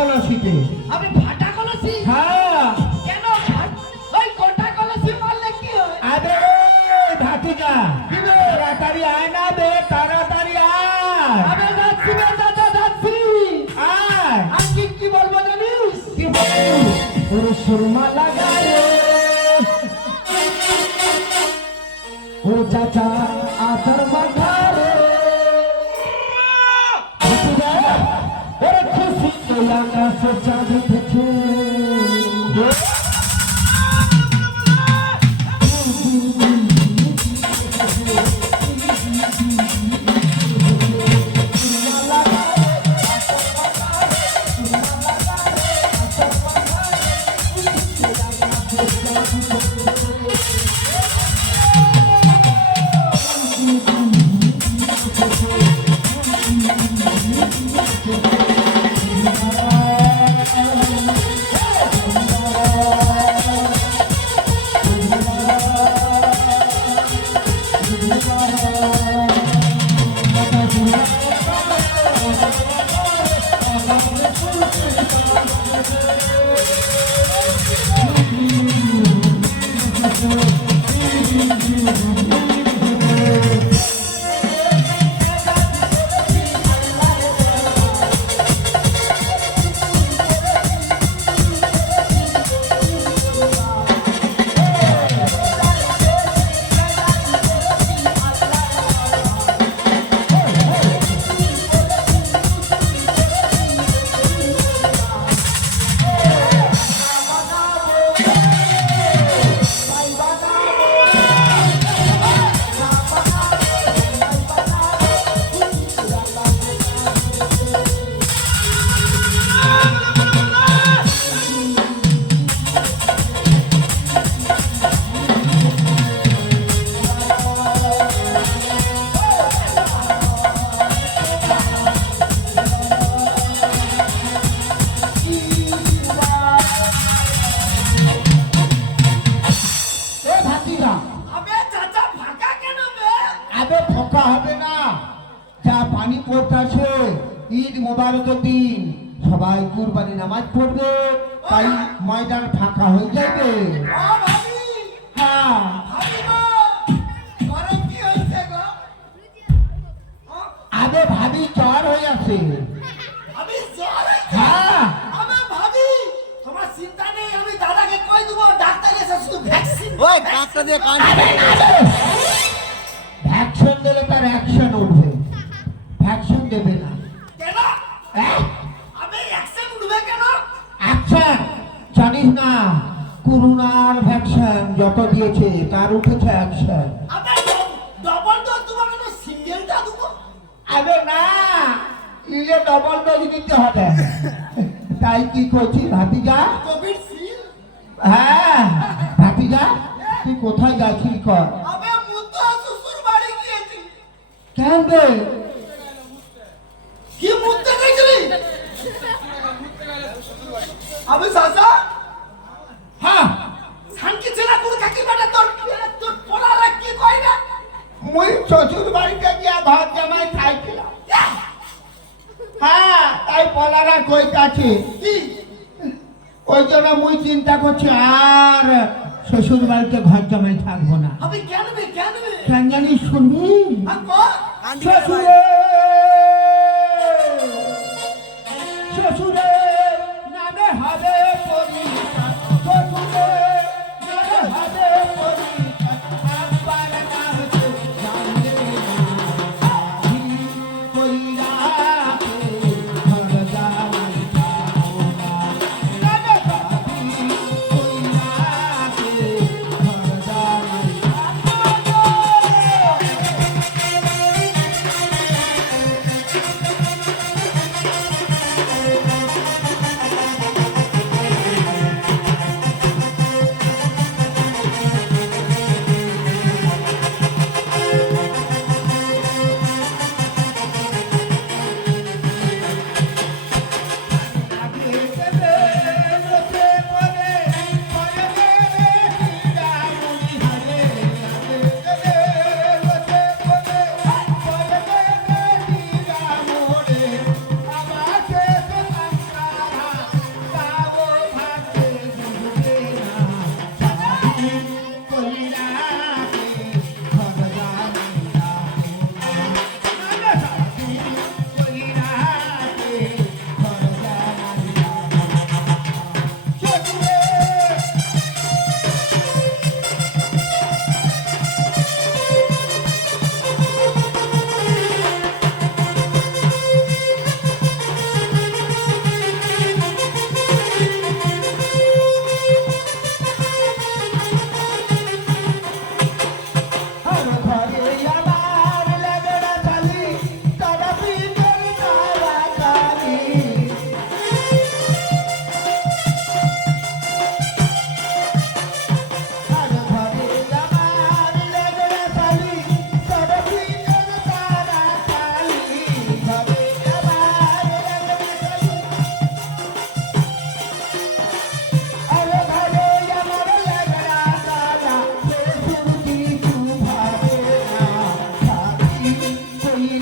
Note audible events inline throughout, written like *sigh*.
কলসিতে। আমি ফাটা কলসি? হ্যাঁ। কেন? ওই গোটা কলসি মারলে কি হয়? ওই ভাতিজা তাড়াতাড়ি আয় না বে তাড়াতাড়ি আয়। আবে যাচ্ছি বে দাদা যাচ্ছি। আয়। আর কি কি বলব জানিস? কি বলবি? ওরে সুরমা লাগায় ও চাচা দিন সবাই কুরবানি নামাজ পড়বে তাই ময়দান ফাঁকা হয়ে যাবে। করোনার ভ্যাকসিন যত দিয়েছে তার উঠেছে অ্যাকশন আবে না ডবল ডোজ দিতে হবে। তাই কি করছি ভাতিজা? হ্যাঁ ভাতিজা তুই কোথায় যাচ্ছিস কর। কেন রে? কি গেছিলি? আমি সাসা হ্যাঁ সানকি ছেলা তোর কাকি বেটা তোর তোর পোলারা কি কই না? মুই শ্বশুর বাড়িতে গিয়া ঘর জামাই খাইছিলাম। হ্যাঁ তাই পলারা কি? ওই জন্য মুই চিন্তা করছি আর শ্বশুর বাড়িতে ঘর জামাই থাকব না। আমি কেন বে কেন কেন জানি শ্বশুরে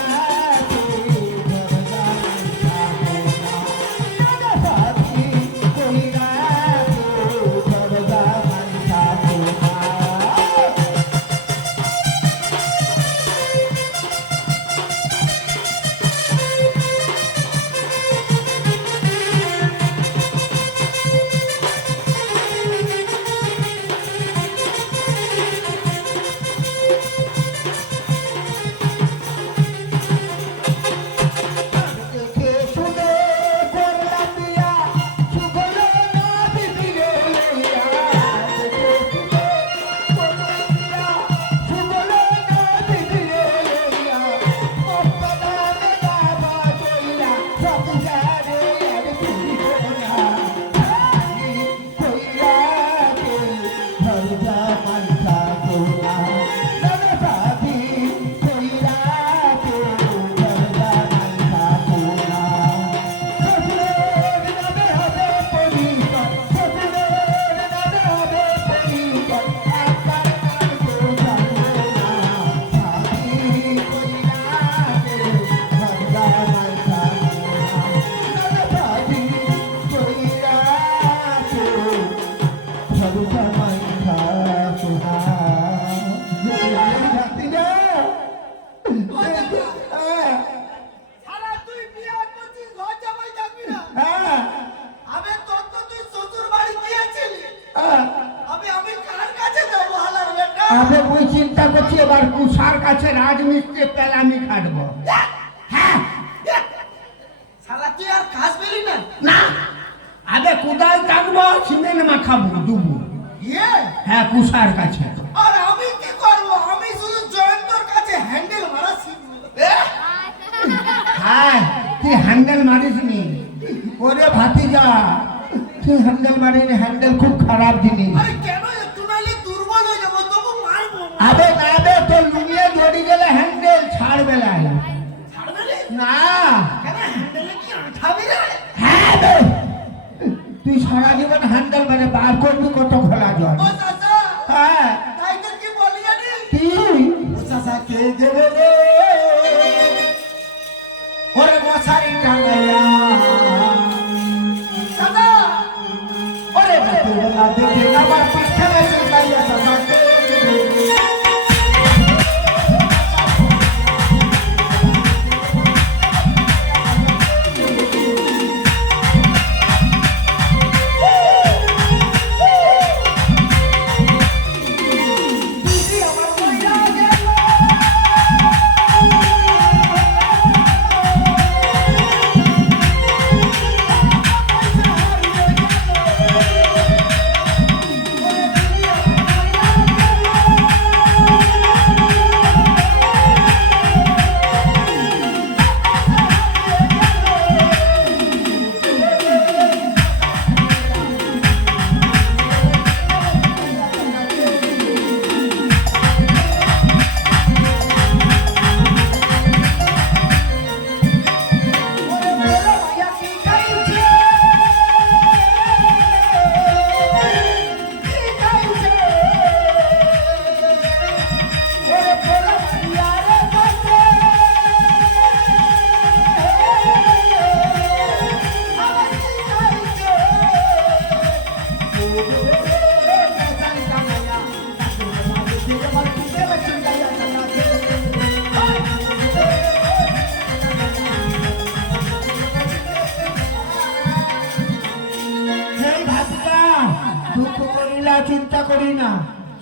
Tonight. রাজমিস্ত্রি পেলামি খাটব। হ্যাঁ। শালা তুই আর কাজ পেলি না? না। আগে কোদাল কাটবো সিমেন্ট মাখাবো দুবো ইয়ে? হ্যাঁ কুষার কাছে। তুই সারা জীবন হ্যান্ডেল মানে বার করবি কত খোলা জল।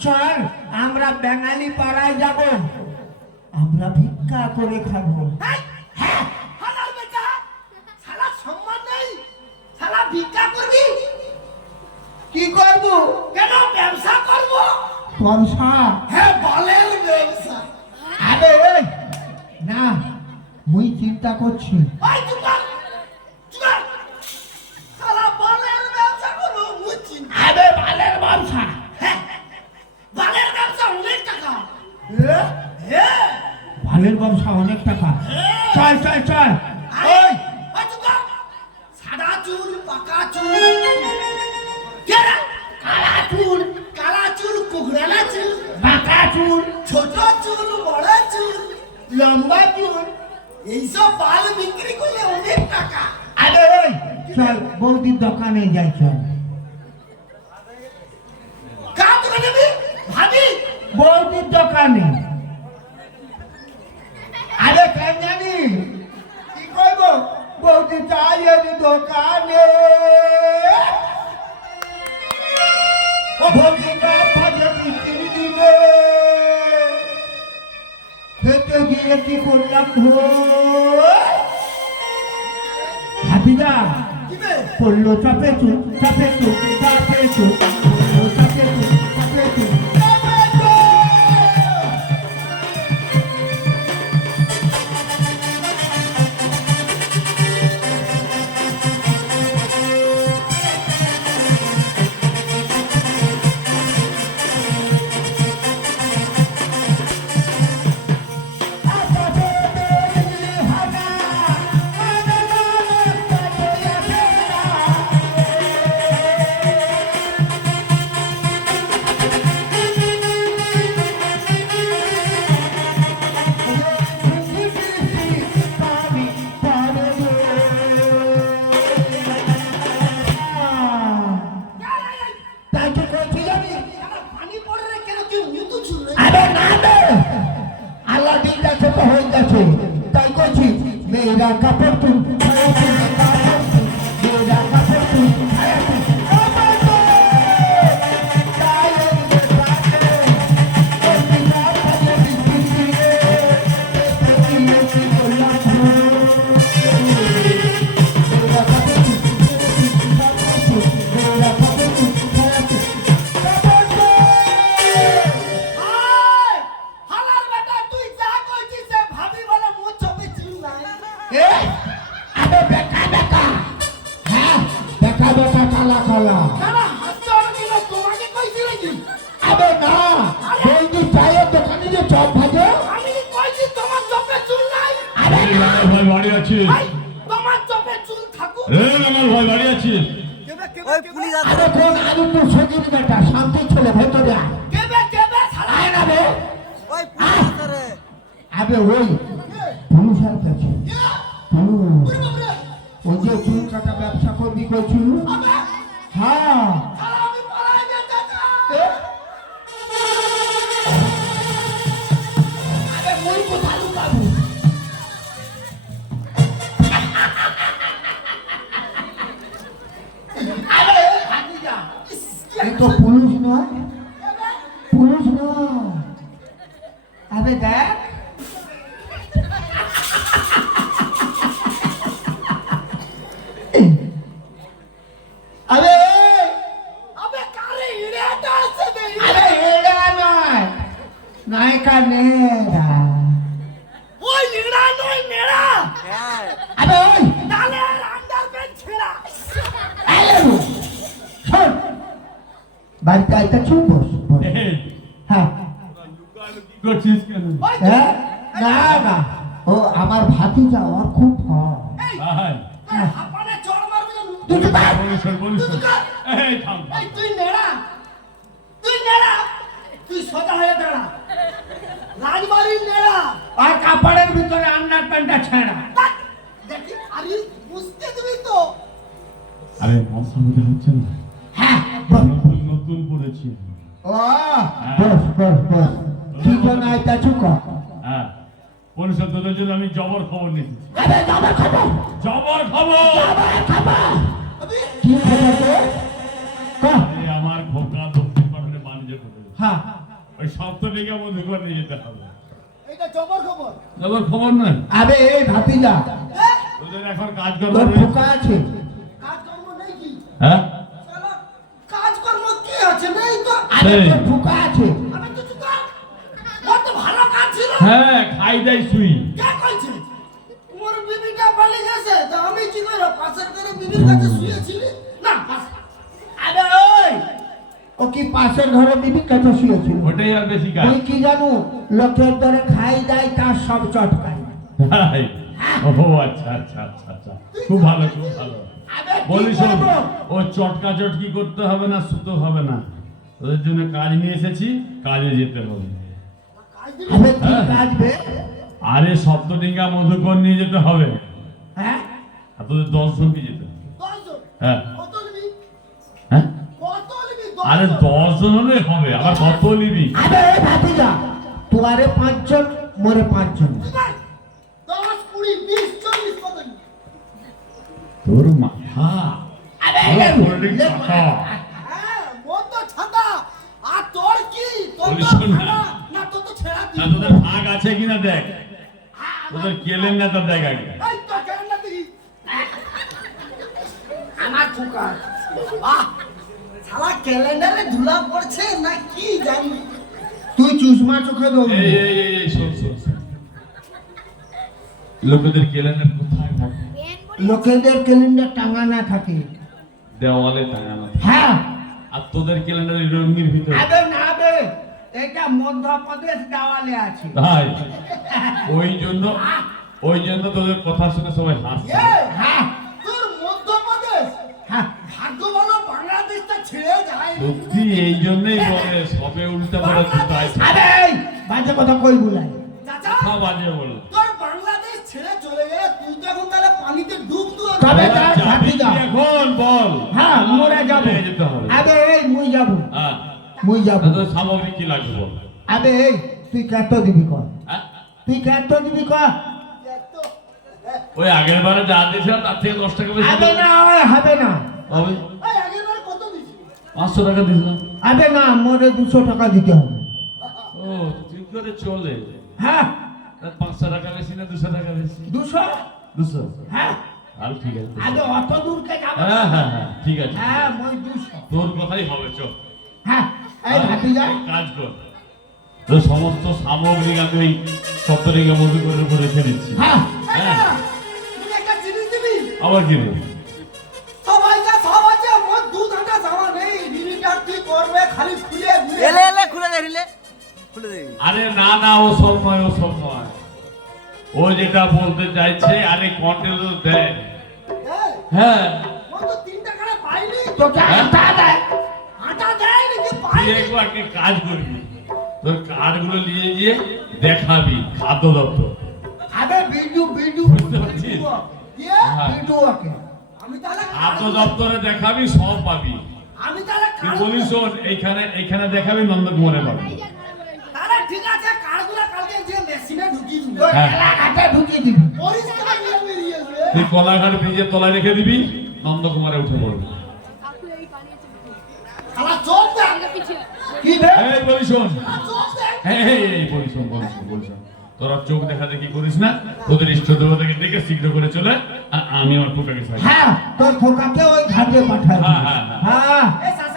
চল আমরা বাঙালি পাড়ায় যাব আমরা ভিক্ষা করে খাব হ্যাঁ, বেটা। শালা সম্মান নেই। শালা ভিক্ষা করবি? কি করব কেন ব্যবসা করব? ব্যবসা হ্যাঁ, বালের ব্যবসা। এই, না মুই চিন্তা করছি ওই চুপ কর, চুপ কর। শালা বালের ব্যবসা করব, বুঝছি না। আবে বালের ব্যবসা হ্যাঁ, বালের ব্যবসা অনেক টাকা। হ্যাঁ, ব্যবসা অনেক টাকা। চল চল চল। ওই। সাদা চুল পাকা চুল। কালা চুল কালা চুল চুল। চুল। ছোট চুল বড় চুল লম্বা চুল। এইসব বাল বিক্রি করলে অনেক টাকা। আরে ওই। চল বৌদির দোকানে যাই চল কার দোকানে যাবি ভাবি বৌদির দোকানে আরে কেন জানি কি করব বৌদি চায়ের দোকানে। ও বৌদি দিবে খেতে গিয়ে কি করলাম হাবিদা কিবে পড়ল চাপে চাপে চাপে চুল পড়ল চাপে চুল চাপে। বেকা। হ্যাঁ? বেকা বেকা কালা কালা। আবে না বৌদি চায়ের দোকানে যে চপ ভাজে। আমি কইছি তোমার চোখে চুল নাই। আরে এই ভাই বাড়ি আছিস তোমার চোখে চুল থাকুক। রে লাঙ্গল ভাই বাড়ি আছিস কেবে কেবে ওই পুলিশ আরে কোন আলু সজির বেটা শান্তি ছেলে ভেতরে আয়। কেবে কেবে সারা না রে ওই পুলিশ আছে আবে ওই এই তো পুলিশ নয়। পুলিশ নয়। আরে দেখ। বলিস এই থাম। এই তুই নেড়া। তুই নেড়া। তুই সোজা হয়ে দাঁড়া। রাজবাড়ির নেড়া। আর কাপড়ের ভিতরে আন্ডার প্যান্টটা ছেঁড়া। দেখ, আরে বুঝতে দিবি তো। আরে অসুবিধা হচ্ছে না। হ্যাঁ নতুন পড়েছি। ও বস বস বস। কি জন্য আইতা চুপ হ্যাঁ। পরিষদ জন্য আমি জবর খবর নিয়েছি। আরে খবর। জবর খবর! যাবার খবর। কি আমার দক্ষিণ পাটনে বাণিজ্য হ্যাঁ ওই সপ্তটিকে মধুকর নিয়ে যেতে হবে। এটা জবর খবর। জবর খবর না আবে এই ভাতিজা। তোদের এখন কাজ করব তোর ফুকা আছে? কাজকর্ম নেই কি? হ্যাঁ? শালা, কাজকর্ম কি আছে? নেই তো। আরে এই। আছে? আমি কিছু কাজ কত ভালো কাজ ছিল। হ্যাঁ খাই যাই শুই কে কইছে তোমার বিবিটা পালিয়ে গেছে তো আমি কি করে শুয়েছিলি? না আরে ওই! ও কি পাশের ঘরে বিবি কাছে শুয়েছিল? ওটাই আর বেশি কাজ। তুই কি জানো? লোকের ধরে খাই দেয় তার সব চটকায়। তাই? ও আচ্ছা আচ্ছা আচ্ছা আচ্ছা। খুব ভালো খুব? ভালো? ও চটকা চটকি করতে হবে না সুতো হবে না। তোদের জন্য কাজ নিয়ে এসেছি কাজে যেতে হবে। হ্যাঁ। আরে সপ্তডিঙ্গা মধুকর নিয়ে যেতে হবে। হ্যাঁ? তোদের জনকে যেতে হ্যাঁ। হ্যাঁ? আরে দশজন দশ জন। হলে হবে আবার কত নিবি এই ভাতিজা তোমারে পাঁচজন মোরে পাঁচজন। দশ কুড়ি বিশ চল্লিশ কত তোর মাথা। আরে তোর। হ্যাঁ আর তোর তোর তোর তোদের ভাগ আছে কিনা দেখ? তোদের কেলেন না তা দেখ আগে এই তো কেন না দেখি আমার ফুকা বাহ শালা ক্যালেন্ডারে ধুলা পড়ছে না কি জানি? তুই চুষমা চোখে দৌড় এই এই এই এই শোন শোন শোন। লোকেদের কেলেন্ডার কোথায় থাকে? লোকেদের ক্যালেন্ডার টাঙানা থাকে। দেওয়ালে টাঙানো। হ্যাঁ। আর তোদের ক্যালেন্ডার রঙির ভিতরে? আবে না বে এটা মধ্যপ্রদেশ দেওয়ালে আছে। তাই? *laughs* ওই জন্য ওই জন্য তোদের কথা শুনে সবাই হাসছে। হ্যাঁ তোর মধ্যপ্রদেশ হ্যাঁ ভাগ্য ভালো সত্যি এই জন্যই বলে সবে উল্টা বলে কোথায় আরে বাজে কথা কই বুলাই? চাচা কথা বাজে বলে। তোর বাংলাদেশ ছেড়ে চলে গেলে তুই তো এখন তাহলে পানিতে ডুব তবে তার দাও। এখন? বল। হ্যাঁ মোরে যাব। হবে। আবে এই মুই যাব। হ্যাঁ। মুই যাব। তোর সামগ্রী কি লাগবে বল? আবে এই তুই কত দিবি কর। হ্যাঁ? তুই কত দিবি কর। ওই আগের বারে যা দিয়েছিলাম তার থেকে দশ টাকা বেশি আবে না হবে না। হবে এই আগের বার কত দিছি পাঁচশো টাকা দিয়েছিলাম। আরে না মোরে দুশো টাকা দিতে হবে। ও ঠিক করে চলে। হ্যাঁ। পাঁচশো টাকা বেশি না দুশো টাকা বেশি? দুশো? দুশো। হ্যাঁ। আর ঠিক আছে। আগে অত যাব হ্যাঁ হ্যাঁ হ্যাঁ ঠিক আছে। হ্যাঁ মই দুশো। তোর কথাই হবে চল হ্যাঁ এই ভাতিজা। কাজ কর। সমস্ত সামগ্রী আমি ওই সপ্তরিকা করে রেখে দিচ্ছি। হ্যাঁ। হ্যাঁ। আবার কি খুলে আরে না না ও সব নয় ও সব নয় ও যেটা বলতে চাইছে আরে কন্টেল দেয় হ্যাঁ। ও তো তিন টাকা পাইনি তোকে আটা দেয় আটা দেয় নাকি তুই পাইনি একবার কি কাজ করবি? তোর কার্ডগুলো নিয়ে গিয়ে দেখাবি খাদ্য দপ্তর। আবে বিজু বিজু বুঝতে পারছিস? হ্যাঁ। বিজু ওকে আমি তাহলে খাদ্য দপ্তরে দেখাবি সব পাবি। আমি তাহলে তুই বলিস শোন, এইখানে এইখানে দেখাবি নন্দকুমারে পাবি তাহলে ঠিক আছে কারগুলো কালকে যে মেশিনে ঢুকিয়ে দিবো। তোর হ্যাঁ। ঢুকিয়ে দিবি। পরিষ্কার তুই কলাঘাট ব্রিজের তলায় রেখে দিবি নন্দকুমারে উঠে পড়বি। দেখ বলি দেখ বলি বলি বলি। তোরা চোখ দেখা দেখি করিস না তোদের ইষ্ট দেবতাকে ডেকে শীঘ্র করে চলে আর আমি আমার সাহায্য হ্যাঁ তোর ওই ঘাটে পাঠাই হ্যাঁ, হ্যাঁ, হ্যাঁ। সাসা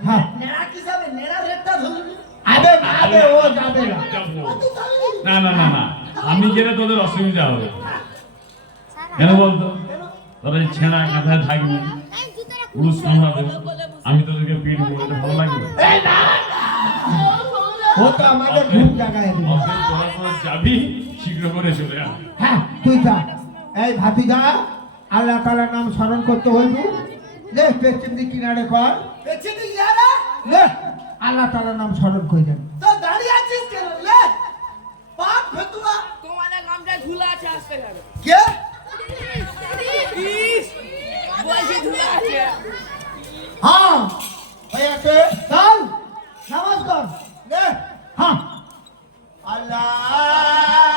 হ্যাঁ। নেড়া কি যাবে? নেড়া রেটটা ধরবি আবে না আবে ও যাবে না। না। না আমি গেলে তোদের অসুবিধা হবে। কেন বলতো? তোরা ছেঁড়া কাঁথায় থাকবি পুরুষ কামড়াবে আমি তোদেরকে পিঠ বলতে ভালো লাগবে? এই না ও তো আমাদের ঘুম জায়গায় তোরা তোরা যাবি শীঘ্র করে চলে হ্যাঁ তুই যা। এই ভাতিজা আল্লাহ তাআলার নাম স্মরণ করতে হইব। লে পেছন দিকে কিনারে কর। পেছে দি যারা লে আল্লাহ তাআলার নাম স্মরণ করে দেন। তো দাঁড়িয়ে আছিস কেন? লে পাপ ফতুয়া। তোমাদের গামটা ঝুলা আছে আসতে যাবে। কে? ইস বলছি ঝুলা আছে। হ্যাঁ হয়েছে চল নামাজ কর লে হ্যাঁ। আল্লাহ!